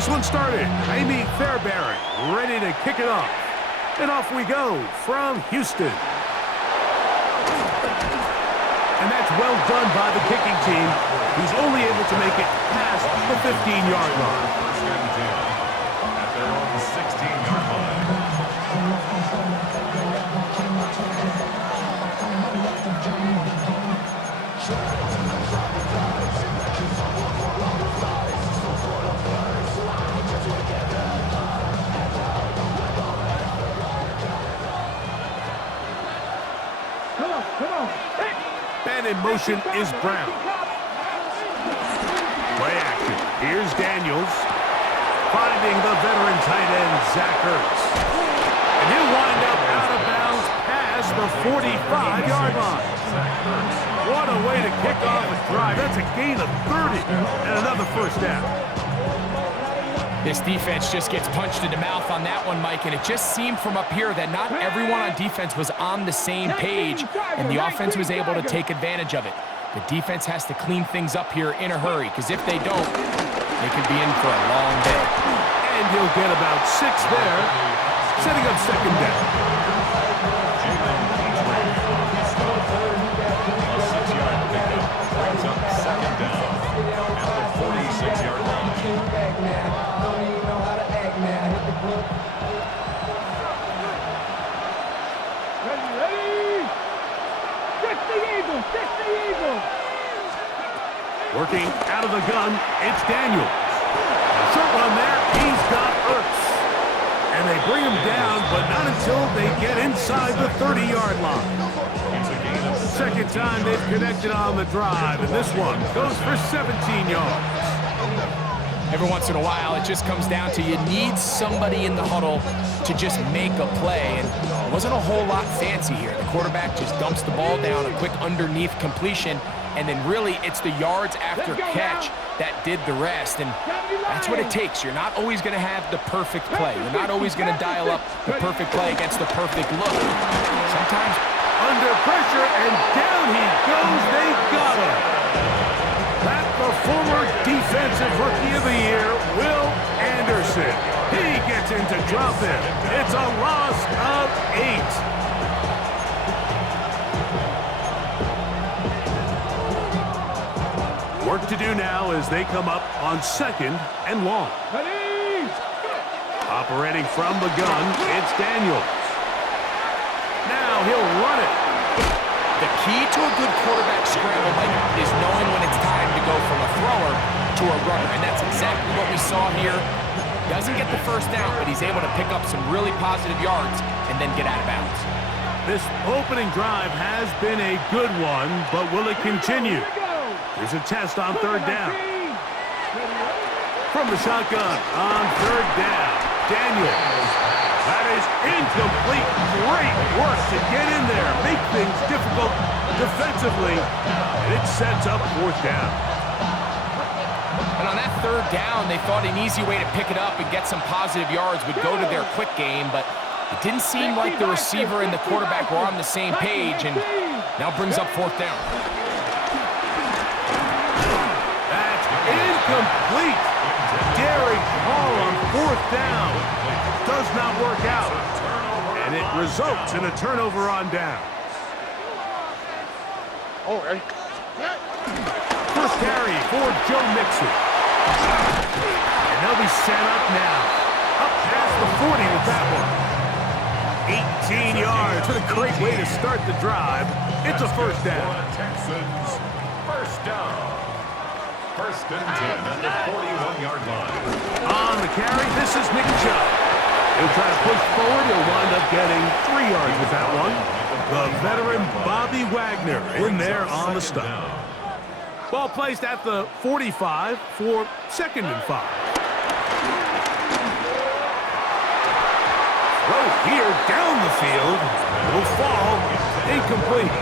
this one started. Amy Fairbairn ready to kick it off. And off we go from Houston. And that's well done by the kicking team, who's only able to make it past the 15-yard line. First and 10 at their own 16-yard line. Come on. And in motion is Brown. Play action. Here's Daniels. Finding the veteran tight end, Zach Ertz. And he'll wind up out of bounds past the 45-yard line. What a way to kick off a drive. That's a gain of 30 and another first down. This defense just gets punched in the mouth on that one, Mike, and it just seemed from up here that not everyone on defense was on the same page, and the offense was able to take advantage of it. The defense has to clean things up here in a hurry, because if they don't, they could be in for a long day. And he'll get about 6 there, setting up second down. Jalen Petrie, stop. A 6-yard pickup brings up second down at the 46-yard line. Working out of the gun, it's Daniels. A short run there, he's got Ertz. And they bring him down, but not until they get inside the 30-yard line. Second time they've connected on the drive, and this one goes for 17 yards. Every once in a while, it just comes down to you need somebody in the huddle to just make a play, and it wasn't a whole lot fancy here. The quarterback just dumps the ball down, a quick underneath completion, and then really it's the yards after catch that did the rest, and that's what it takes. You're not always going to have the perfect play. You're not always going to dial up the perfect play against the perfect look. Sometimes under pressure, and down he goes. They got him. That's the former Defensive Rookie of the Year, Will Anderson. He gets in to drop him. It's a loss of 8. Work to do now as they come up on second and long. Operating from the gun, it's Daniels. Now he'll run it. the key to a good quarterback scramble, Mike, is knowing when it's time to go from a thrower to a runner, and that's exactly what we saw here. Doesn't get the first down, but he's able to pick up some really positive yards and then get out of bounds. This opening drive has been a good one, but will it continue? Here's a test on third down. From the shotgun on third down, Daniels. That is incomplete. Great work to get in there, make things difficult defensively, and it sets up fourth down. And on that third down, they thought an easy way to pick it up and get some positive yards would go to their quick game, but it didn't seem like the receiver and the quarterback were on the same page, and now brings up fourth down. That's incomplete. Derek Hall on fourth down. Does not work out. And it results in a turnover on downs. First carry for Joe Mixon. And they'll be set up now. Up past the 40 with that one. 18 yards. What a great way to start the drive. It's a first down. Texans, first down. First and 10 at the 41-yard line. On the carry, this is Nick Chubb. He'll try to push forward. He'll wind up getting 3 yards with that one. The veteran Bobby Wagner in there on the stop. Ball placed at the 45 for second and 5. Throw here down the field. Will fall incomplete.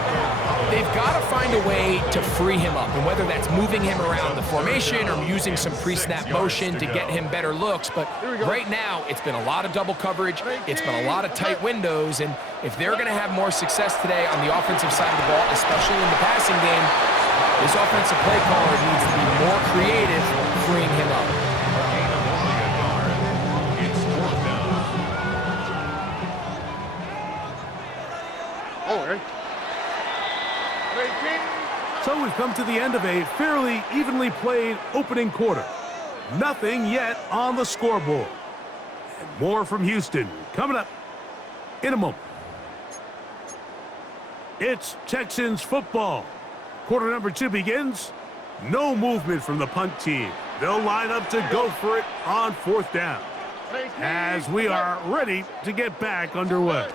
They've got to find a way to free him up, and whether that's moving him around the formation or using some pre-snap motion to get him better looks, but right now it's been a lot of double coverage, it's been a lot of tight windows, and if they're going to have more success today on the offensive side of the ball, especially in the passing game, this offensive play caller needs to be more creative freeing him up. A gain of only a come to the end of a fairly evenly played opening quarter. Nothing yet on the scoreboard. And more from Houston coming up in a moment. It's Texans football. Quarter number 2 begins. No movement from the punt team. They'll line up to go for it on 4th down as we are ready to get back underway.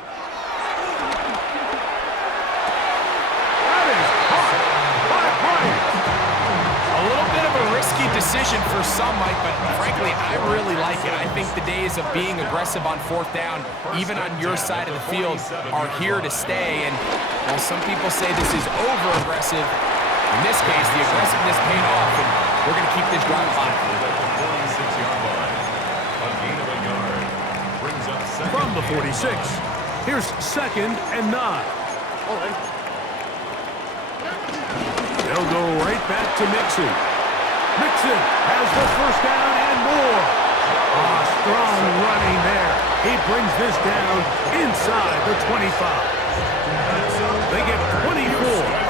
That is caught by Bryant. A little bit of a risky decision for some, Mike, but frankly, I really like it. I think the days of being aggressive on 4th down, even on your side of the field, are here to stay. And while some people say this is over-aggressive, in this case, the aggressiveness paid off, and we're going to keep this drive alive. From the 46, here's 2nd and 9. They'll go right back to Mixon. Mixon has the 1st down and more. Strong running there. He brings this down inside the 25. They get 24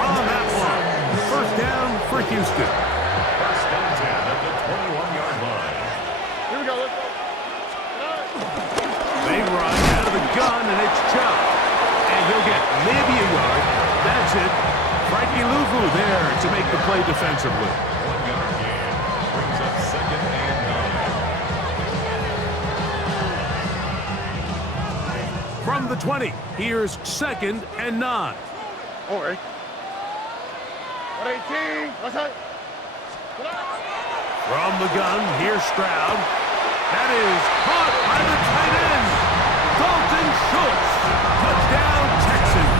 on that one. 1st down for Houston. 1st and 10 at the 21-yard line. Here we go. Let's go. They run out of the gun, and it's Chubb. And he'll get maybe a yard. That's it. Frankie Luvu there to make the play defensively. 1-yard gain brings up 2nd and 9. From the 20, here's 2nd and 9. All right. 118. What's that? From the gun, here's Stroud. That is caught by the tight end, Dalton Schultz. Touchdown, Texans.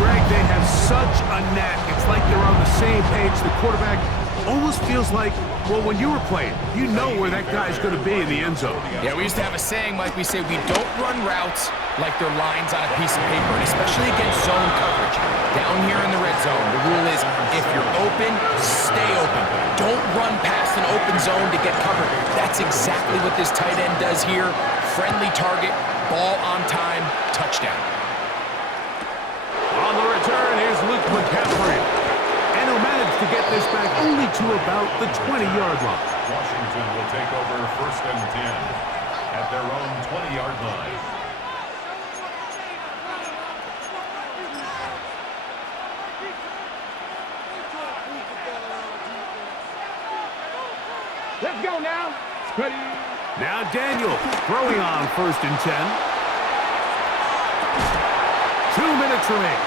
Greg, they have such a knack. It's like they're on the same page. The quarterback almost feels like, well, when you were playing, you know where that guy's going to be in the end zone. Yeah, we used to have a saying, Mike, we say we don't run routes like they're lines on a piece of paper, and especially against zone coverage. Down here in the red zone, the rule is if you're open, stay open. Don't run past an open zone to get covered. That's exactly what this tight end does here. Friendly target, ball on time, touchdown. On the return, here's Luke McCaffrey. And he'll manage to get this back only to about the 20-yard line. Washington will take over 1st and 10 at their own 20-yard line. Let's go now. Ready. Now Daniel throwing on 1st and 10. 2 minutes remaining.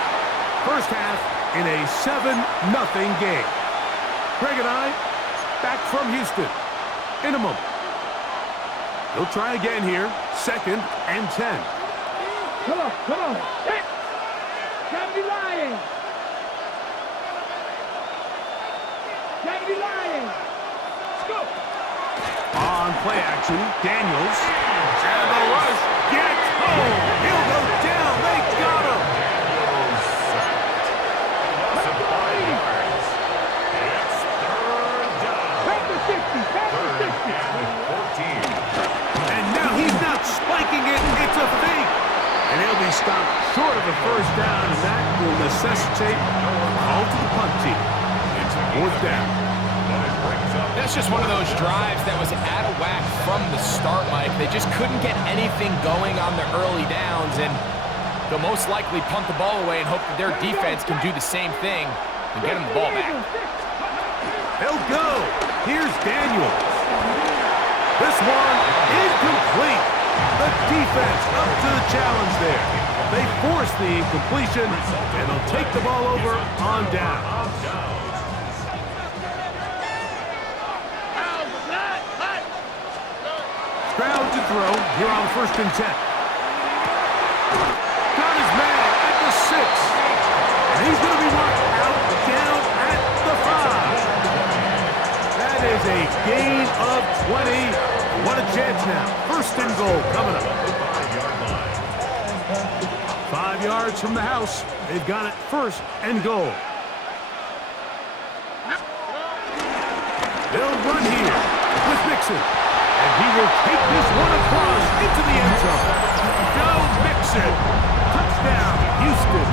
First half in a 7-0 game. Greg and I back from Houston in a moment. He'll try again here. 2nd and 10. Come on. Come on. Hey. Can't be lying. Can't be lying. Let's go. On play action, Daniels. And the rush gets home. He'll go down. They got him. Loss of 5 yards. It's 3rd down. Back to 60. Back to 3rd 60. and 14. And now he's not spiking it. It's a fake. And he'll be stopped short of a 1st down. And that will necessitate a call to the punt team. It's 4th down. That's just one of those drives that was out of whack from the start, Mike. They just couldn't get anything going on the early downs, and they'll most likely punt the ball away and hope that their defense can do the same thing and get them the ball back. They'll go. Here's Daniels. This one incomplete. The defense up to the challenge there. They force the incompletion, and they'll take the ball over on down. Stroud to throw here on 1st and 10. Got his man at the 6. And he's going to be marked out down at the 5. That is a gain of 20. What a chance now. 1st and goal coming up. 5 yards from the house. They've got it 1st and goal. They'll run here with Mixon. And he will take this one across into the end zone. Joe Mixon. Touchdown, Houston.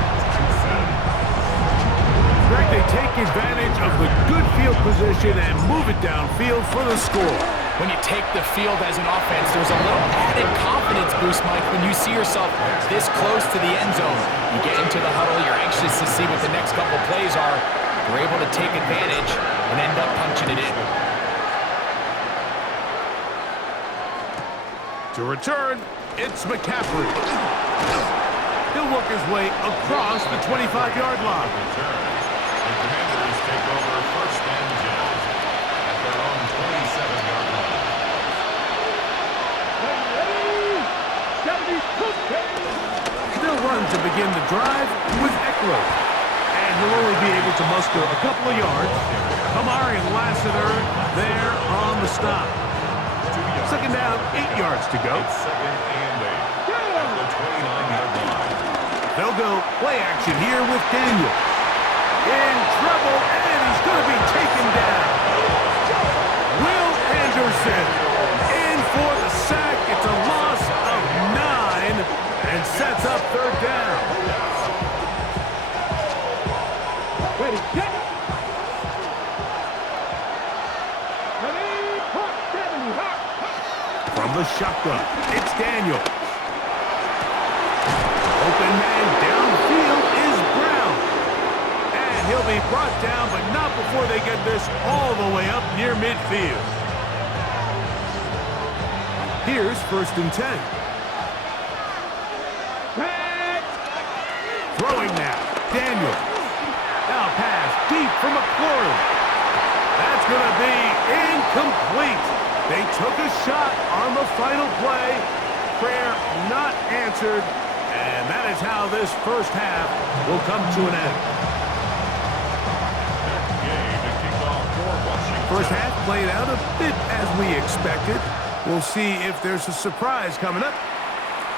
Greg, they take advantage of the good field position and move it downfield for the score. When you take the field as an offense, there's a little added confidence boost, Mike, when you see yourself this close to the end zone. You get into the huddle, you're anxious to see what the next couple plays are. You're able to take advantage and end up punching it in. To return, it's McCaffrey. He'll work his way across the 25-yard line. The Commanders take over first and 10 at their own 27-yard line. They'll run to begin the drive with Eckler. And he'll only be able to muster a couple of yards. Kamari Lassiter there on the stop. Second down, 8 yards to go. It's second and 8 at the 29-yard line. They'll go play action here with Daniels. In trouble, and he's going to be taken down. Will Anderson in for the sack. It's a loss of 9 and sets up third down. Ready, set. Ready, hot, 70, hot. From the shotgun, it's Daniels. Open man downfield is Brown. And he'll be brought down, but not before they get this all the way up near midfield. Here's first and 10. Throwing now, Daniels. Now pass deep from McLaurin. That's going to be incomplete. They took a shot on the final play. Prayer not answered. And that is how this first half will come to an end. Game to kick off for Washington. First half played out a bit as we expected. We'll see if there's a surprise coming up.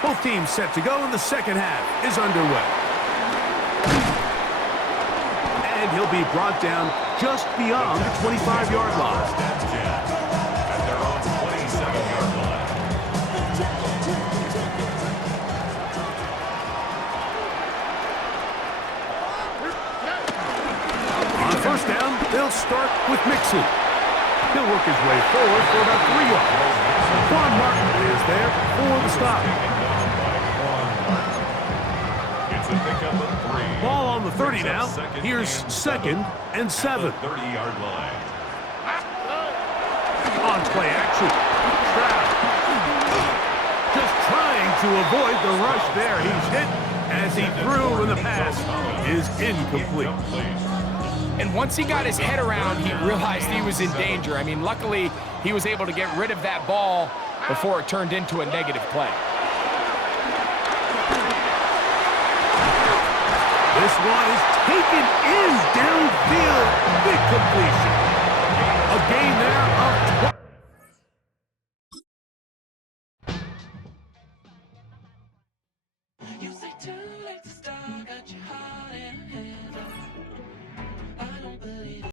Both teams set to go, and the second half is underway. And he'll be brought down just beyond the 25-yard line. First and 10 at their own 27-yard line. On first down, they'll start with Mixon. He'll work his way forward for about 3 yards. Quan Martin is there for the stop. It's a pickup of 3. Ball on the 30 now. Second Here's and second and 7. 30-yard line. On play action, Stroud. Just trying to avoid the rush there. He's hit as he threw, and the pass is incomplete. And once he got his head around, he realized he was in danger. I mean, luckily, he was able to get rid of that ball before it turned into a negative play. This one is taken in downfield. Big completion. A gain there of